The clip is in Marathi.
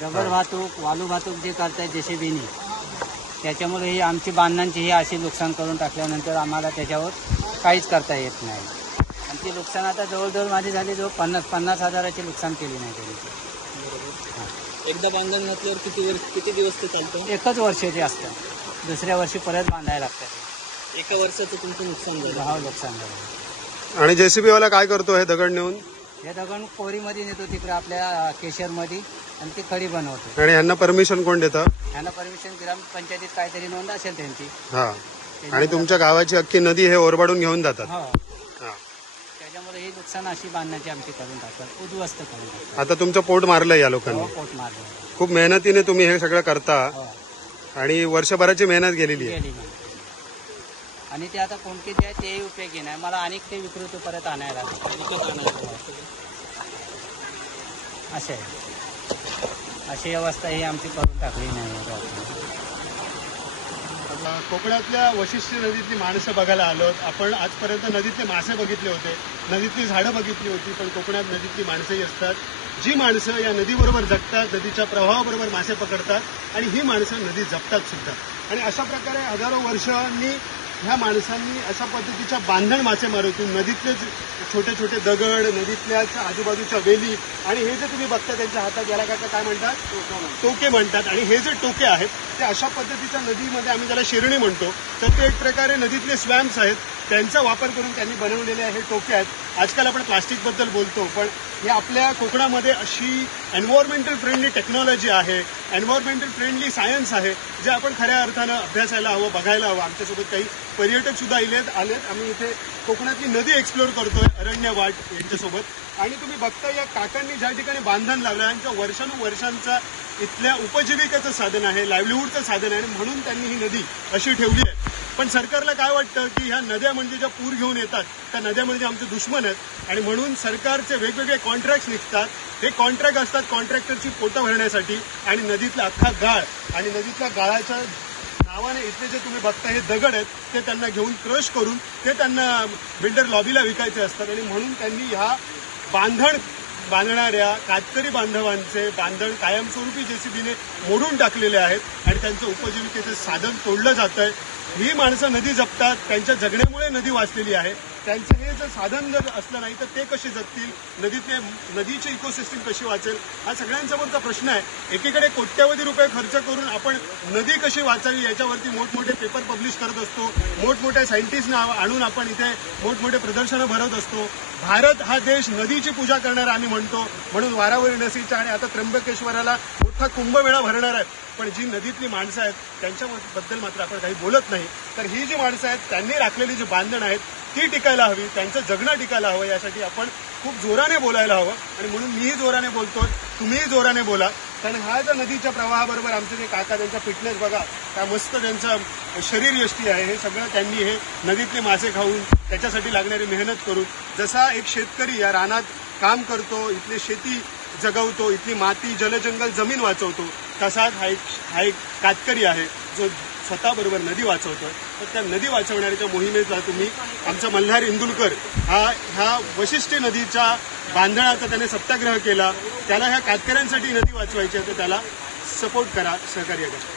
दगड वाहतूक वालू वाहतूक जे करतायत जेसीबीनी त्याच्यामुळे ही आमची बांधणांची ही अशी नुकसान करून टाकल्यानंतर आम्हाला त्याच्यावर काहीच करता येत नाही. आमची नुकसान आता जवळजवळ माझी झाली जवळ पन्नास पन्नास हजाराची नुकसान केली नाही त्यांनी. एकदा बांधण घातल्यावर किती वर्ष किती दिवस ते चालतं? एकच वर्षाची असतं. दुसऱ्या वर्षी परत बांधायला लागतं. एका वर्षाचं तुमचं नुकसान झालं. दहा नुकसान झालं. आणि जेसीबी वाला काय करतो हे दगड नेऊन? हे दगड कोरीमध्ये नेतो तिकडे आपल्या केशरमध्ये आणि ती खडी बनवतो. आणि ह्यांना परमिशन कोण देतं? ह्यांना परमिशन ग्रामपंचायतीत काहीतरी नोंद असेल त्यांची. हा. आणि तुमच्या गावाची अख्खी नदी हे ओरबाडून घेऊन जातात. हो. हा. त्याच्यामुळे ही नुकसान अशी बांधण्याची आमची करून टाकतात उद्ध्वस्त करून टाकतात. आता तुमचं पोट मारलं या हो, लोकांनी पोट मारलं खूप मेहनतीने तुम्ही हे सगळं करता. हो. आणि वर्षभराची मेहनत गेलेली आहे. गेली. आणि ते आता कोणते जे आहे तेही उपयोगी नाही. मला अनेक ते विकृत परत आणायला. असे आहे. अशी अवस्था ही आमची करून टाकली नाही. कोकणातल्या वशिष्ठी नदीतली माणसं बघायला आलो आपण आजपर्यंत नदीतले मासे बघितले होते. नदीतली झाडं बघितली होती पण कोकणात नदीतली माणसंही असतात. जी माणसं या नदीबरोबर जगतात नदीच्या प्रवाहाबरोबर मासे पकडतात आणि ही माणसं नदी जपतात सुद्धा. आणि अशा प्रकारे हजारो वर्षांनी ह्या माणसांनी अशा पद्धतीच्या बांधण मासेमारीतून नदीतलेच छोटे छोटे दगड नदीतल्याच आजूबाजूच्या वेली आणि हे जे तुम्ही बघता त्यांच्या हातात याला काय काय म्हणतात? टोके म्हणतात. आणि हे जे टोके आहेत ते अशा पद्धतीच्या नदीमध्ये आम्ही ज्याला शिरणी म्हणतो तर ते एक प्रकारे नदीतले स्वॅम्स आहेत. त्यांचा वापर करून त्यांनी बनवलेले हे टोके आहेत. आजकाल आपण प्लास्टिकबद्दल बोलतो पण हे आपल्या कोकणामध्ये अशी एन्व्हायरमेंटल फ्रेंडली टेक्नॉलॉजी आहे एन्व्हायरमेंटल फ्रेंडली सायन्स आहे जे आपण खऱ्या अर्थानं अभ्यासायला हवं बघायला हवं. आमच्यासोबत काही पर्यटक सुद्धा इलेत आलेत. आम्ही इथे कोकणातली नदी एक्सप्लोर करतोय अरण्य वाट यांच्यासोबत. आणि तुम्ही बघता या काकांनी ज्या ठिकाणी बांधण लावलं यांच्या वर्षानुवर्षांचा इथल्या उपजीविकेचं साधन आहे लाईव्हलीहूडचं साधन आहे आणि म्हणून त्यांनी ही नदी अशी ठेवली आहे. पण सरकारला काय वाटतं की ह्या नद्या म्हणजे ज्या पूर घेऊन येतात त्या नद्या म्हणजे आमचे दुश्मन आहेत. आणि म्हणून सरकारचे वेगवेगळे कॉन्ट्रॅक्ट निघतात. हे कॉन्ट्रॅक्ट असतात कॉन्ट्रॅक्टरची पोटं भरण्यासाठी आणि नदीतला अख्खा गाळ. आणि नदीतल्या गाळाच्या नावाने इथले जे तुम्ही बघता हे दगड आहेत ते त्यांना घेऊन क्रश करून ते त्यांना बिल्डर लॉबीला विकायचे असतात. आणि म्हणून त्यांनी ह्या बांधण बांधणाऱ्या कातकरी बांधवांचे बांधण कायमस्वरूपी जेसीबीने मोडून टाकलेले आहेत आणि त्यांचं उपजीविकेचं साधन तोडलं जात आहे ही माणसं नदी जपतात त्यांच्या जगण्यामुळे नदी वाचलेली आहे. त्यांचं हे जर साधन जर असलं नाही तर ते कसे जगतील? नदीतले नदीची इकोसिस्टीम कशी वाचेल? हा सगळ्यांसमोरचा प्रश्न आहे. एकीकडे कोट्यवधी रुपये खर्च करून आपण नदी कशी वाचावी याच्यावरती मोठमोठे पेपर पब्लिश करत असतो. मोठमोठ्या सायंटिस्टना आणून आपण इथे मोठमोठे प्रदर्शनं भरत असतो. भारत हा देश नदीची पूजा करणारा आम्ही म्हणतो. म्हणून वारावरी नसीच्या आणि आता त्र्यंबकेश्वराला मोठा कुंभमेळा भरणार आहे पण जी नदीतली माणसं आहेत त्यांच्याबद्दल मात्र आपण काही बोलत नाही. तर ही जी माणसं आहेत त्यांनी राखलेली जी बांधणं आहेत ती टिकायला हवी त्यांचं जगणं टिकायला हवं यासाठी आपण खूप जोराने बोलायला हवं. आणि म्हणून मीही जोराने बोलतोय तुम्हीही जोराने बोला. कारण ह्या ज्या नदीच्या प्रवाहाबरोबर आमचे जे काका त्यांचा फिटनेस बघा त्या मस्त त्यांचं शरीर यष्टी आहे हे सगळं त्यांनी हे नदीतले मासे खाऊन त्याच्यासाठी लागणारी मेहनत करून जसा एक शेतकरी या रानात काम करतो इथली शेती जगवतो इथली माती जलजंगल जमीन वाचवतो. तसाच हा एक हा एक कातकरी आहे जो स्वतःबरोबर नदी वाचवतो तर त्या नदी वाचवणाऱ्याच्या मोहिमेला तुम्ही आमचा मल्हार इंदुलकर हा ह्या वशिष्ठ नदीच्या बांधणाचा त्याने सत्याग्रह केला. त्याला ह्या कातकऱ्यांसाठी नदी वाचवायची आहे तर त्याला सपोर्ट करा सहकार्य करा.